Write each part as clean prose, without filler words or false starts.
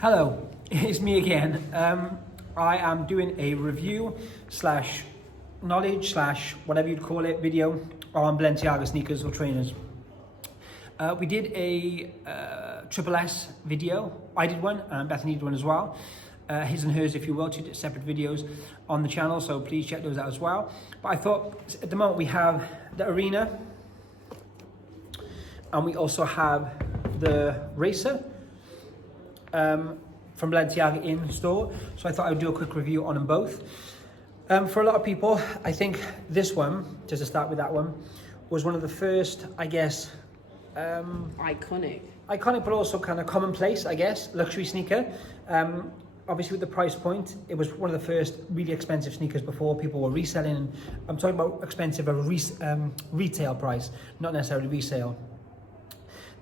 Hello, it's me again. I am doing a review slash knowledge slash whatever you'd call it video on Balenciaga sneakers or trainers. We did a triple S video. I did one and Bethany did one as well. His and hers, if you will, two separate videos on the channel, so please check those out as well. But I thought at the moment we have the Arena and we also have the Racer from Balenciaga in store, so I thought I would do a quick review on them both. For a lot of people, I think this one, just to start with that one, was one of the first, I guess, iconic, but also kind of commonplace, I guess, luxury sneaker. Obviously with the price point, it was one of the first really expensive sneakers before people were reselling. And I'm talking about expensive at retail price, not necessarily resale.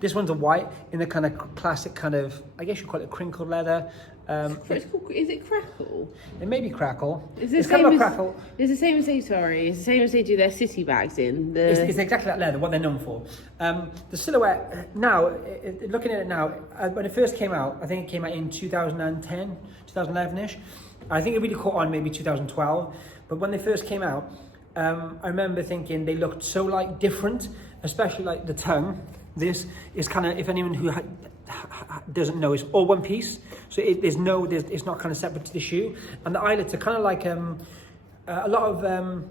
This one's a white in the kind of classic kind of, I guess you call it crinkled leather. is it crackle? It may be crackle. It's kind of crackle. It's the same as it's the same as they do their city bags in. It's exactly that leather, what they're known for. The silhouette, now, looking at it now, when it first came out, I think it came out in 2010, 2011-ish. I think it really caught on maybe 2012. But when they first came out, I remember thinking they looked so like different, especially like the tongue. This is kind of, if anyone who doesn't know, it's all one piece. So it's not kind of separate to the shoe. And the eyelets are kind of like a lot of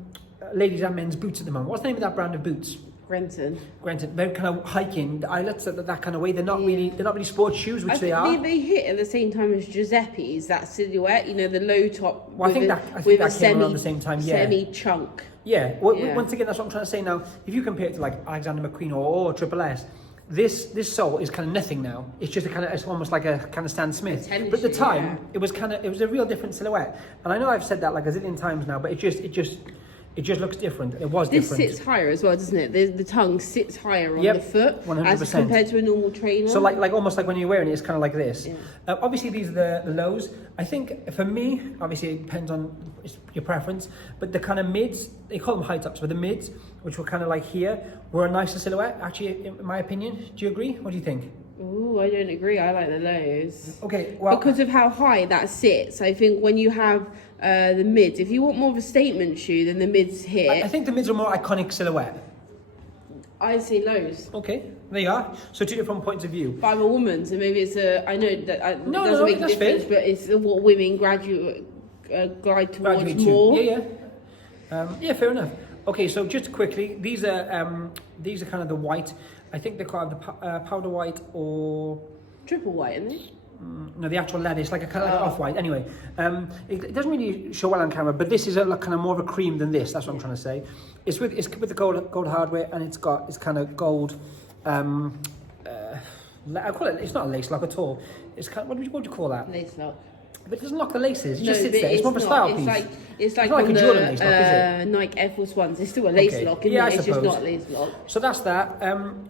ladies and men's boots at the moment. What's the name of that brand of boots? Grenton. They're kind of hiking. The eyelets are that kind of way. They're not really sports shoes, which they are. They hit at the same time as Giuseppe's, that silhouette. You know, the low top. Well, I think that came around the same time. Yeah. Semi chunk. Yeah. Once again, that's what I'm trying to say. Now, if you compare it to like Alexander McQueen or Triple S, this sole is kind of nothing now. It's just it's almost like a kind of Stan Smith. But at the time, it was a real different silhouette. And I know I've said that like a zillion times now, but it just looks different. It was different. This sits higher as well, doesn't it? The tongue sits higher on the foot 100%. as compared to a normal trainer. So like almost like when you're wearing it, it's kind of like this. Yeah. Obviously, these are the lows. I think for me, obviously it depends on your preference, but the kind of mids, they call them high tops, but the mids, which were kind of like here, were a nicer silhouette, actually, in my opinion. Do you agree? What do you think? Ooh, I don't agree. I like the lows. Okay, well, because of how high that sits, I think when you have the mids, if you want more of a statement shoe than the mids here, I think the mids are more iconic silhouette. I say lows. Okay, there you are. So two different points of view. But I'm a woman, so maybe it's I know that it doesn't make a difference, fair. but it's what women glide towards more. Yeah. Yeah, fair enough. Okay, so just quickly, these are kind of the white. I think they're called the powder white or triple white, isn't it? No, the actual leather. It's like a kind of like off-white. Anyway, it doesn't really show well on camera, but this is kind of more of a cream than this. That's what I'm trying to say. It's with the gold hardware, and it's kind of gold. I call it. It's not a lace lock at all. It's kind of, what would you call that? Lace lock. But it doesn't lock the laces. It just sits there. It's more of a style piece. It's like not on like a Jordan lace lock, is it? Nike Air Force Ones. It's still a lace lock, isn't it? It's just not a lace lock. So that's that.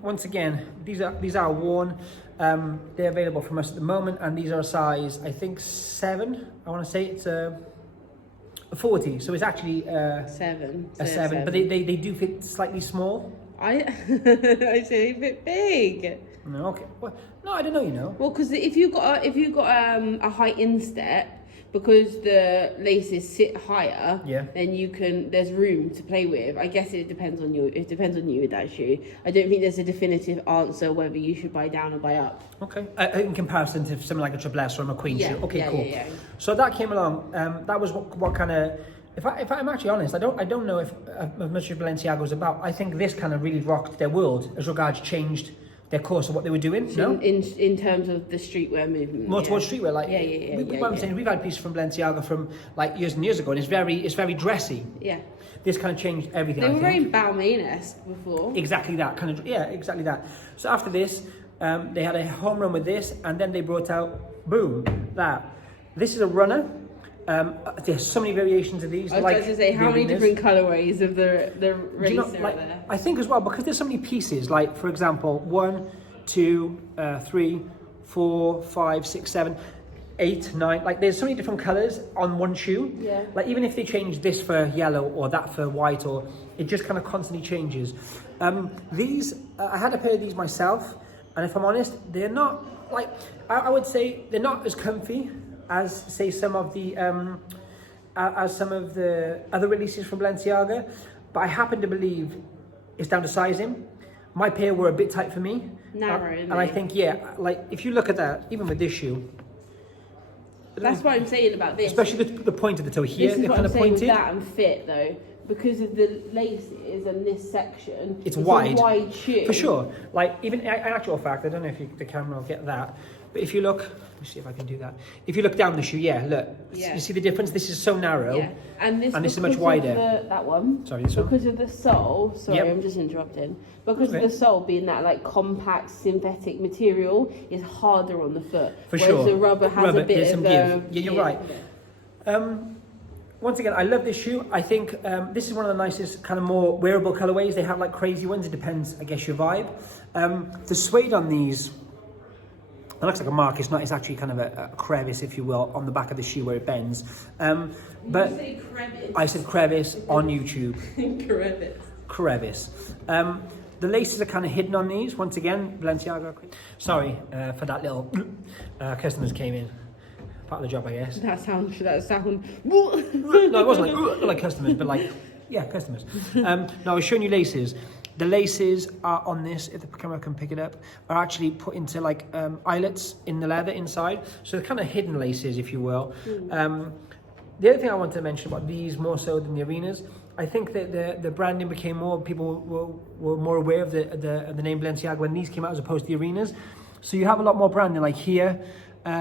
Once again, these are worn. They're available from us at the moment, and these are a size, I think 7. I want to say it's a 40. So it's actually 7. A 7. But they do fit slightly small. I say a bit big. No, okay. Well, no, I don't know. You know. Well, because if you got a high instep, because the laces sit higher, then there's room to play with. I guess it depends on you. It depends on you with that shoe. I don't think there's a definitive answer whether you should buy down or buy up. Okay. In comparison to something like a Triple S or a McQueen shoe. Okay, cool. Yeah. So that came along. That was what kind of. If I'm actually honest, I don't know if much of Balenciaga was about. I think this kind of really rocked their world as regards changed their course of what they were doing. No? In terms of the streetwear movement. More towards streetwear, like what I'm saying, we've had pieces from Balenciaga from like years and years ago, and it's very dressy. Yeah. This kind of changed everything. They were very Balmain-esque before. Exactly that kind of exactly that. So after this, they had a home run with this, and then they brought out boom that. This is a runner. There's so many variations of these. I was going to say, how many different colorways of the Racer are there? I think as well, because there's so many pieces, like for example, 1, 2, 3, 4, 5, 6, 7, 8, 9, like there's so many different colors on one shoe. Yeah. Like even if they change this for yellow or that for white, or it just kind of constantly changes. These, I had a pair of these myself, and if I'm honest, they're not like I would say they're not as comfy as say some of the other releases from Balenciaga, but I happen to believe it's down to sizing. My pair were a bit tight for me. Narrow, and I think, yeah, like if you look at that, even with this shoe. That's what I'm saying about this. Especially the point of the toe here, this is they're what kind I'm of saying pointed. with that and fit though, because of the laces and this section. It's wide. A wide shoe. For sure. Like even in actual fact, I don't know if the camera will get that, but if you look, let me see if I can do that. If you look down the shoe, yeah, look, you see the difference? This is so narrow. Yeah. And this is much wider. That one. Sorry, this one. Because of the sole. Sorry, I'm just interrupting. Because of the sole being that like compact synthetic material is harder on the foot. For whereas sure. the rubber has a bit of give. Yeah, you're right. Once again, I love this shoe. I think this is one of the nicest kind of more wearable colorways. They have like crazy ones. It depends, I guess, your vibe. The suede on these, it looks like a mark. It's not. It's actually kind of a crevice, if you will, on the back of the shoe where it bends. But you say crevice? I said crevice on YouTube. Crevice. The laces are kind of hidden on these. Once again, Balenciaga. Sorry for that little customers came in. Part of the job, I guess. That sound. No, it wasn't like, not like customers, but like, yeah, customers. No, I was showing you laces. The laces are on this, if the camera can pick it up, are actually put into like eyelets in the leather inside. So they're kind of hidden laces, if you will. The other thing I wanted to mention about these more so than the Arenas, I think that the branding became more, people were more aware of the name Balenciaga when these came out as opposed to the Arenas. So you have a lot more branding like here,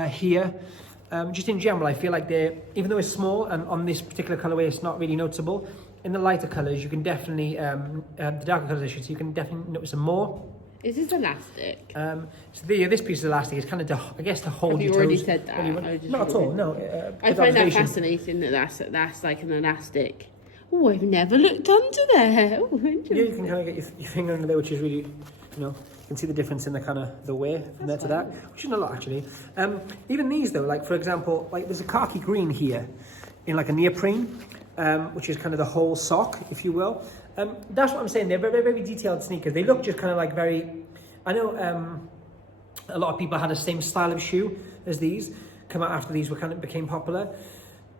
here. Just in general, I feel like they're, even though it's small and on this particular colorway it's not really noticeable, in the lighter colors you can definitely, the darker colors I should say, you can definitely notice them more. Is this elastic? So this piece of elastic is kind of, I guess, to hold your toes. Have you already said that? Not at all, no. I find that fascinating that that's like an elastic. Oh, I've never looked under there. Oh, yeah, you can kind of get your finger under there, which is really, you know, you can see the difference in the kind of the wear from there to that, which isn't a lot actually. Even these though, like for example, like there's a khaki green here in like a neoprene, which is kind of the whole sock, if you will. That's what I'm saying. They're very, very detailed sneakers. They look just kind of like very, I know a lot of people had the same style of shoe as these, come out after these were kind of became popular.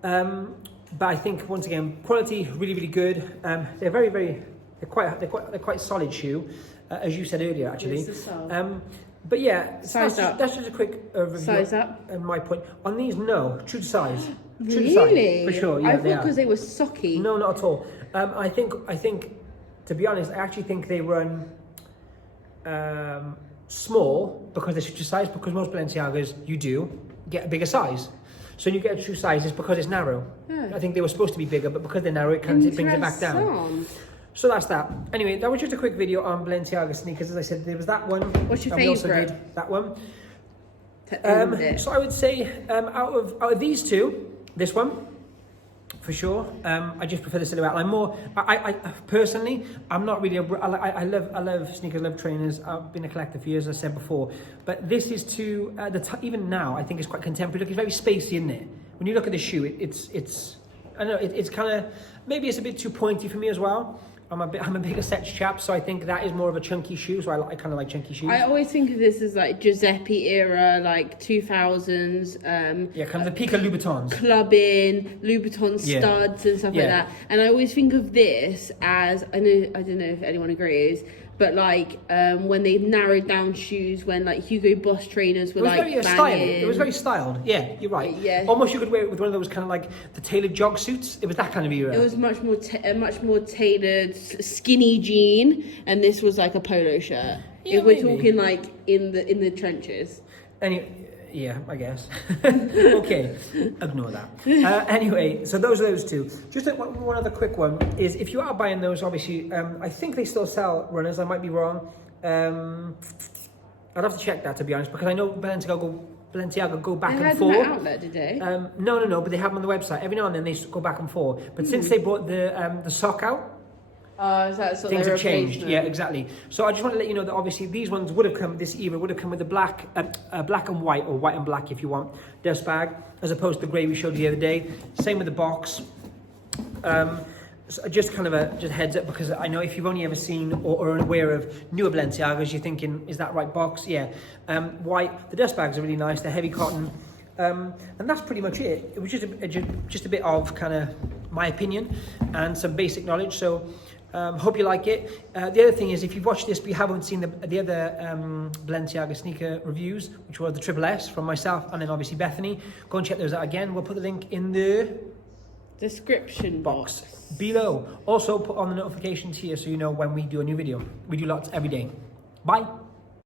But I think once again, quality really, really good. They're very, very, they're quite solid shoe. As you said earlier, actually. But yeah, that's just a quick review. Size up? And my point. On these, no. True to size. True Really? to size, for sure. Yeah, I thought because they were socky. No, not at all. I think, to be honest, I actually think they run small because they're true to size, because most Balenciagas, you do get a bigger size. So when you get a true size, it's because it's narrow. Yeah. I think they were supposed to be bigger, but because they're narrow, it brings it back down. So that's that. Anyway, that was just a quick video on Balenciaga sneakers. As I said, there was that one. What's your favourite? We also did that one. So I would say out of these two, this one, for sure. I just prefer the silhouette. I'm more. I personally, I'm not really. I love sneakers. I love trainers. I've been a collector for years, as I said before. But this is too. Even now, I think it's quite contemporary. Look, it's very spacey, isn't it? When you look at the shoe, it's. I don't know. It's kind of. Maybe it's a bit too pointy for me as well. I'm a bigger set chap, so I think that is more of a chunky shoe. So I kind of like chunky shoes. I always think of this as like Giuseppe era, like 2000s. Yeah, kind of the peak of Louboutins. Clubbing, Louboutin studs and stuff like that. And I always think of this as, I don't know if anyone agrees, but like when they've narrowed down shoes, when like Hugo Boss trainers were like banging. It was very styled. Yeah, you're right. Yeah. Almost you could wear it with one of those kind of like the tailored jog suits. It was that kind of era. It was much more tailored skinny jean, and this was like a polo shirt. Yeah, if we're talking like in the trenches. Yeah, I guess. Okay, ignore that. Anyway, so those are those two. Just one other quick one is, if you are buying those, obviously, I think they still sell runners. I might be wrong. I'd have to check that, to be honest, because I know Balenciaga go back and forth. They had them at Outlet, did they? No, but they have them on the website. Every now and then they go back and forth. But since they brought the sock out, is that sort things of have changed. Yeah, exactly. So I just want to let you know that obviously these ones would have come, this era would have come with a black and white, or white and black if you want, dust bag, as opposed to the grey we showed you the other day. Same with the box. So just kind of just heads up, because I know if you've only ever seen or are aware of newer Balenciagas, you're thinking, is that right box? Yeah. White. The dust bags are really nice. They're heavy cotton. And that's pretty much it. It was just a bit of kind of my opinion and some basic knowledge. So hope you like it. The other thing is, if you've watched this but you haven't seen the other Balenciaga sneaker reviews, which were the Triple S from myself and then obviously Bethany, go and check those out again. We'll put the link in the description box below. Also put on the notifications here so you know when we do a new video. We do lots every day. Bye.